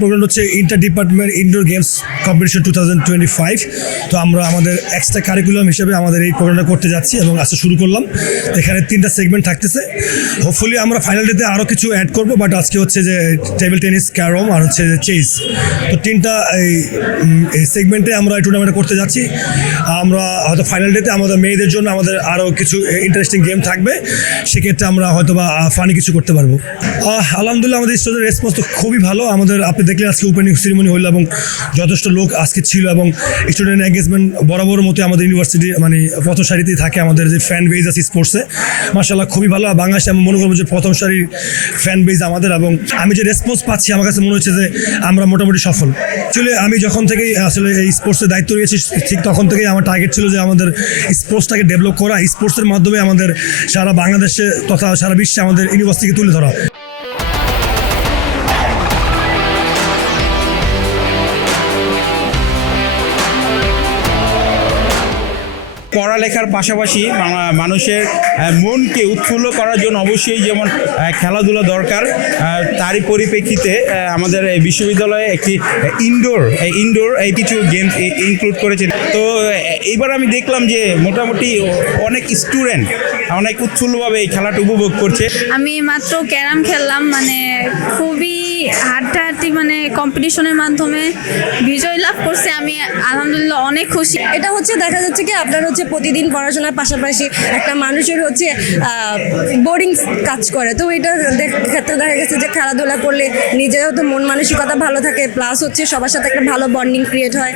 Programme হচ্ছে inter department indoor games competition two thousand twenty five তো আমরা আমাদের এক্সট্রা কারিকুলাম হিসেবে আমাদের এই প্রোগ্রামটা করতে যাচ্ছি এবং আজকে শুরু করলাম। এখানে তিনটা সেগমেন্ট থাকতেছে। হোপফুলি আমরা ফাইনাল ডেতে আরও কিছু অ্যাড করব বাট আজকে হচ্ছে যে টেবিল টেনিস ক্যারম আর হচ্ছে যে চেস তো তিনটা এই সেগমেন্টে আমরা এই টুর্নামেন্ট করতে যাচ্ছি। আমরা হয়তো ফাইনাল ডেতে আমাদের মেয়েদের জন্য আমাদের আরও কিছু ইন্টারেস্টিং গেম থাকবে। সেক্ষেত্রে আমরা হয়তো বা ফানি কিছু করতে পারব। আলহামদুলিল্লাহ আমাদের স্টুডেন্ট রেসপন্স তো খুবই ভালো। আমাদের, আপনি দেখলেন আজকে ওপেনিং সেরিমনি হলো এবং যথেষ্ট লোক আজকে ছিল এবং স্টুডেন্ট এঙ্গেজমেন্ট বরাবর মতো আমাদের ইউনিভার্সিটি মানে প্রথম সারিতেই থাকে আমাদের যে ফ্যান বেজ আছে স্পোর্টসে মার্শাল্লাহ খুবই ভালো। বাংলাদেশে আমি মনে করব যে প্রথম সারির ফ্যান বেজ আমাদের এবং আমি যে রেসপন্স পাচ্ছি, আমার কাছে মনে হচ্ছে যে আমরা মোটামুটি সফল। অ্যাকচুয়ালি আমি যখন থেকেই আসলে এই স্পোর্টসের দায়িত্ব নিয়েছি, ঠিক তখন থেকেই আমার টার্গেট ছিল যে আমাদের স্পোর্টসটাকে ডেভেলপ করা। স্পোর্টসের মাধ্যমে আমাদের সারা বাংলাদেশে তথা সারা বিশ্বে আমাদের ইউনিভার্সিটিকে তুলে ধরা। পড়ালেখার পাশাপাশি মানুষের মনকে উৎফুল্ল করার জন্য অবশ্যই যেমন খেলাধুলা দরকার তারই পরিপ্রেক্ষিতে আমাদের এই বিশ্ববিদ্যালয়ে একটি ইনডোর ইনডোর এই কিছু গেমস ইনক্লুড করেছে তো এইবার আমি দেখলাম যে মোটামুটি অনেক স্টুডেন্ট অনেক উৎফুল্লভাবে এই খেলাটা উপভোগ করছে। আমি মাত্র ক্যারাম খেললাম মানে খুবই হাড্ডাহাড্ডি মানে কম্পিটিশনের মাধ্যমে বিজয় লাভ করছে, আমি আলহামদুলিল্লাহ অনেক খুশি। এটা হচ্ছে, দেখা যাচ্ছে কি, আপনার হচ্ছে প্রতিদিন পড়াশোনার পাশাপাশি একটা মানুষের হচ্ছে বোরিং কাজ করে। তো এটা ক্ষেত্রে দেখা গেছে যে খেলাধুলা করলে নিজেরও তো মন মানসিকতা ভালো থাকে প্লাস হচ্ছে সবার সাথে একটা ভালো বন্ডিং ক্রিয়েট হয়।